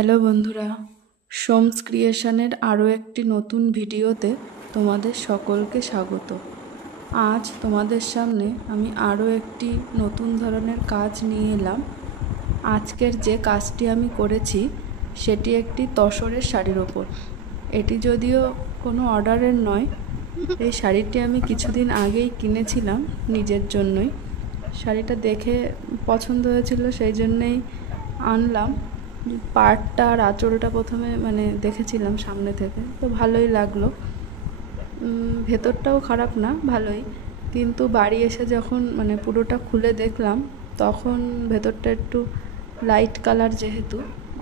Hello বন্ধুরা, সোমস ক্রিয়েশনের আরও একটি নতুন ভিডিওতে তোমাদের সকলকে স্বাগত। আজ তোমাদের সামনে আমি আরও একটি নতুন ধরনের কাজ নিয়ে এলাম। আজকের যে কাজটি আমি করেছি সেটি একটি তসরের শাড়ির ওপর। এটি যদিও কোনো অর্ডারের নয়, এই শাড়িটি আমি কিছুদিন আগেই কিনেছিলাম নিজের জন্যই। শাড়িটা দেখে পছন্দ হয়েছিল, সেই জন্যেই আনলাম। পাড়টা আর আঁচলটা প্রথমে দেখেছিলাম সামনে থেকে, তো ভালোই লাগলো। ভেতরটাও খারাপ না, ভালোই। কিন্তু বাড়ি এসে যখন পুরোটা খুলে দেখলাম, তখন ভেতরটা একটু লাইট কালার, যেহেতু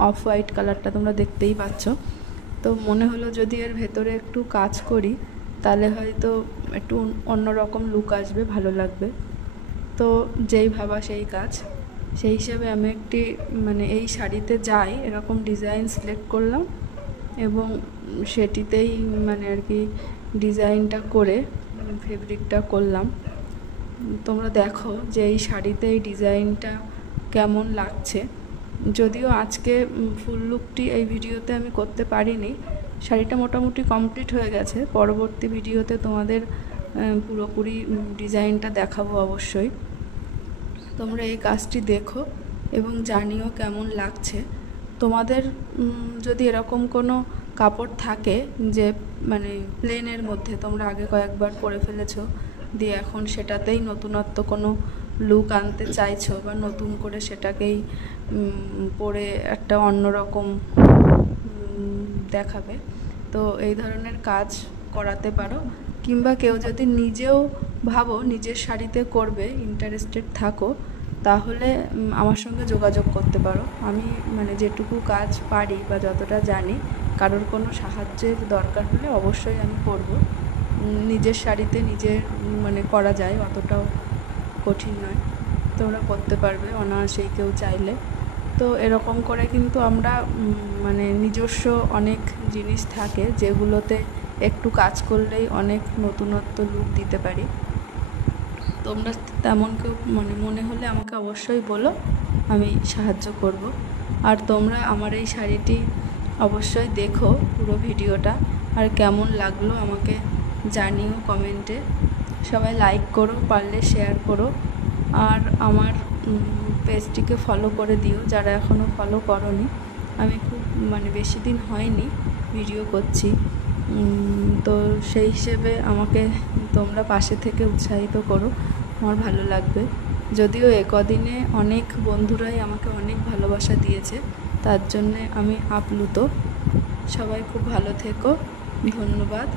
অফ হোয়াইট কালারটা তোমরা দেখতেই পাচ্ছ, তো মনে হলো যদি এর ভেতরে একটু কাজ করি তাহলে হয়তো একটু অন্যরকম লুক আসবে, ভালো লাগবে। তো যেই ভাবা সেই কাজ। সেই হিসেবে আমি একটি এই শাড়িতে যাই এরকম ডিজাইন সিলেক্ট করলাম এবং সেটিতেই আর কি ডিজাইনটা করে ফেব্রিকটা করলাম। তোমরা দেখো যে এই শাড়িতে এই ডিজাইনটা কেমন লাগছে। যদিও আজকে ফুল লুকটি এই ভিডিওতে আমি করতে পারিনি, শাড়িটা মোটামুটি কমপ্লিট হয়ে গেছে। পরবর্তী ভিডিওতে তোমাদের পুরোপুরি ডিজাইনটা দেখাবো অবশ্যই। তোমরা এই কাজটি দেখো এবং জানিও কেমন লাগছে। তোমাদের যদি এরকম কোনো কাপড় থাকে যে প্লেনের মধ্যে তোমরা আগে কয়েকবার পরে ফেলেছো, দিয়ে এখন সেটাতেই নতুনত্ব কোনো লুক আনতে চাইছো বা নতুন করে সেটাকেই পরে একটা অন্যরকম দেখাবে, তো এই ধরনের কাজ করাতে পারো। কিংবা কেউ যদি নিজেও ভাবো নিজের শাড়িতে করবে, ইন্টারেস্টেড থাকো, তাহলে আমার সঙ্গে যোগাযোগ করতে পারো। আমি যেটুকু কাজ পারি বা যতটা জানি, কারোর কোনো সাহায্যের দরকার হলে অবশ্যই আমি করব। নিজের শাড়িতে নিজের করা যায়, অতটাও কঠিন নয়, তোমরা করতে পারবে অনায়াসেই কেউ চাইলে। তো এরকম করে কিন্তু আমরা নিজস্ব অনেক জিনিস থাকে যেগুলোতে একটু কাজ করলেই অনেক নতুনত্ব লুক দিতে পারি। তোমরা তেমন কেউ মনে হলে আমাকে অবশ্যই বলো, আমি সাহায্য করব। আর তোমরা আমার এই শাড়িটি অবশ্যই দেখো পুরো ভিডিওটা, আর কেমন লাগলো আমাকে জানিও কমেন্টে। সবাই লাইক করো, পারলে শেয়ার করো, আর আমার পেজটিকে ফলো করে দিও যারা এখনও ফলো করোনি। আমি খুব বেশি দিন হয়নি ভিডিও করছি, তো সেই হিসেবে আমাকে তোমরা পাশে থেকে উৎসাহিত করো, আমার ভালো লাগবে। যদিও কদিনে অনেক বন্ধুরাই আমাকে অনেক ভালোবাসা দিয়েছে, তার জন্যে আমি আপ্লুত। সবাই খুব ভালো থেকো, ধন্যবাদ।